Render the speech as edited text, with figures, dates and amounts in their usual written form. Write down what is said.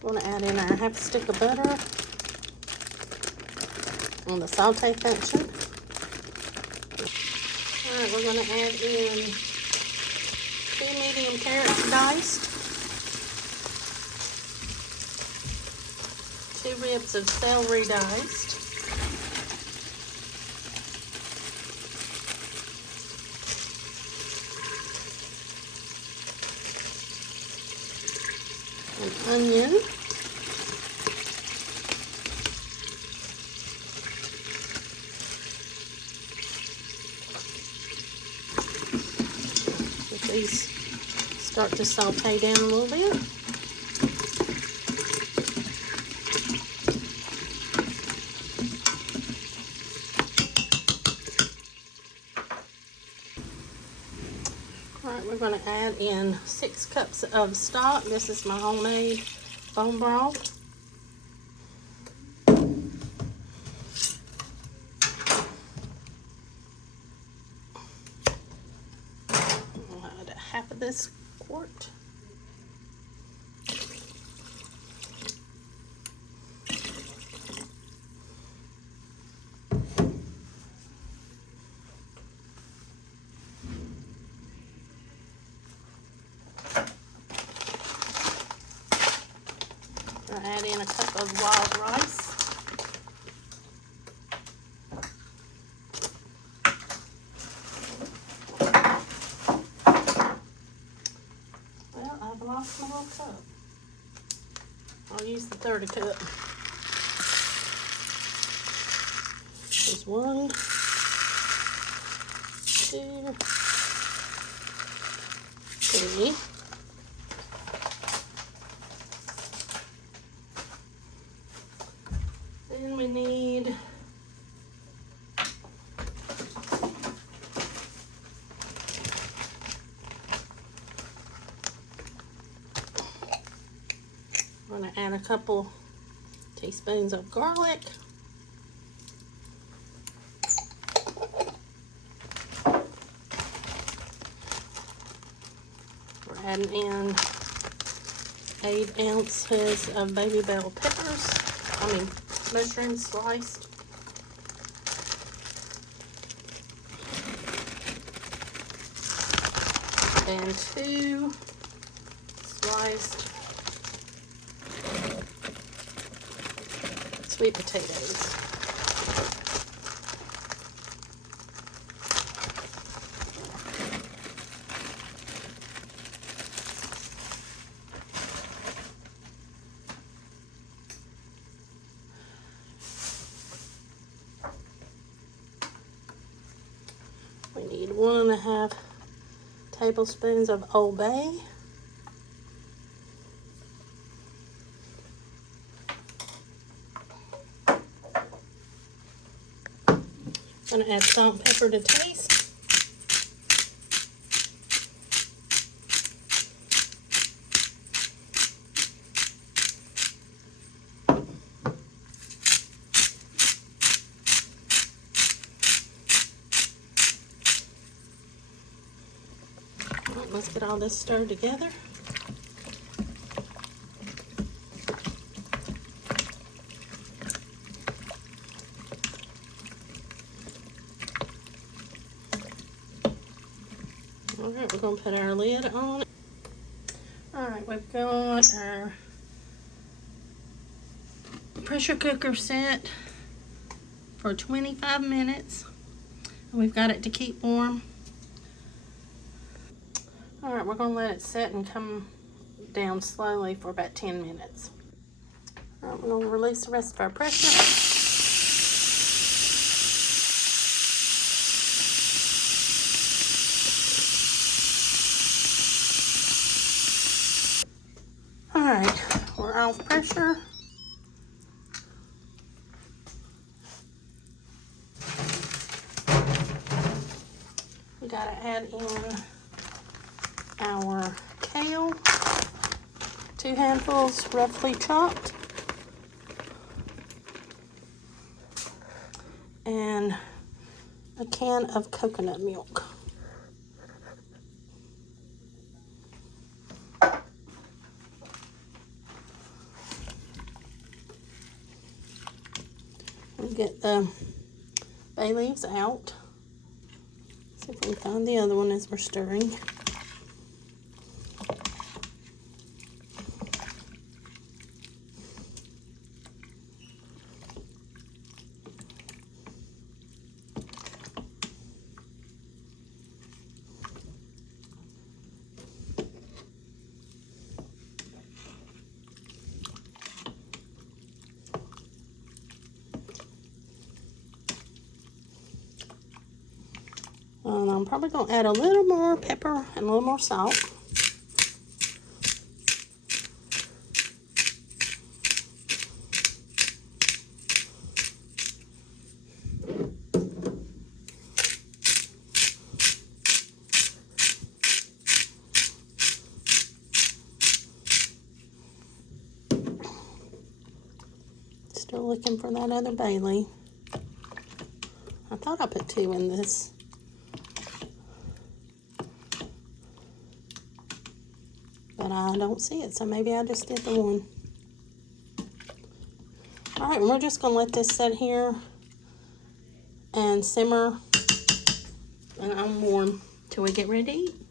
I'm going to add in our half a stick of butter on the saute function. Alright, we're going to add in 2 medium carrots diced, 2 ribs of celery diced, an onion, let these start to saute down a little bit. Alright, we're going to add in 6 cups of stock. This is my homemade bone broth. I'll add half of this quart. I'll add in a cup of wild rice. Well, I've lost my little cup. I'll use the 1/3 cup. There's 1, 2, 3. Then we need I'm going to add a couple teaspoons of garlic. We're adding in 8 ounces of baby bell peppers. Mushrooms sliced. And 2 sliced sweet potatoes. We need 1 1/2 tablespoons of Old Bay. I'm going to add salt and pepper to taste. Let's get all this stirred together. Alright, we're going to put our lid on. Alright, we've got our pressure cooker set for 25 minutes. And we've got it to keep warm. Alright, we're going to let it set and come down slowly for about 10 minutes. Alright, we're going to release the rest of our pressure. Alright, we're off pressure. We gotta add in our kale, 2 handfuls roughly chopped, and a can of coconut milk. get the bay leaves out. See if we can find the other one as we're stirring. And I'm probably going to add a little more pepper and a little more salt. Still looking for that other bay leaf. I thought I put 2 in this. But I don't see it, so maybe I just did the 1. Alright, we're just going to let this sit here and simmer and unwarm till we get ready to eat.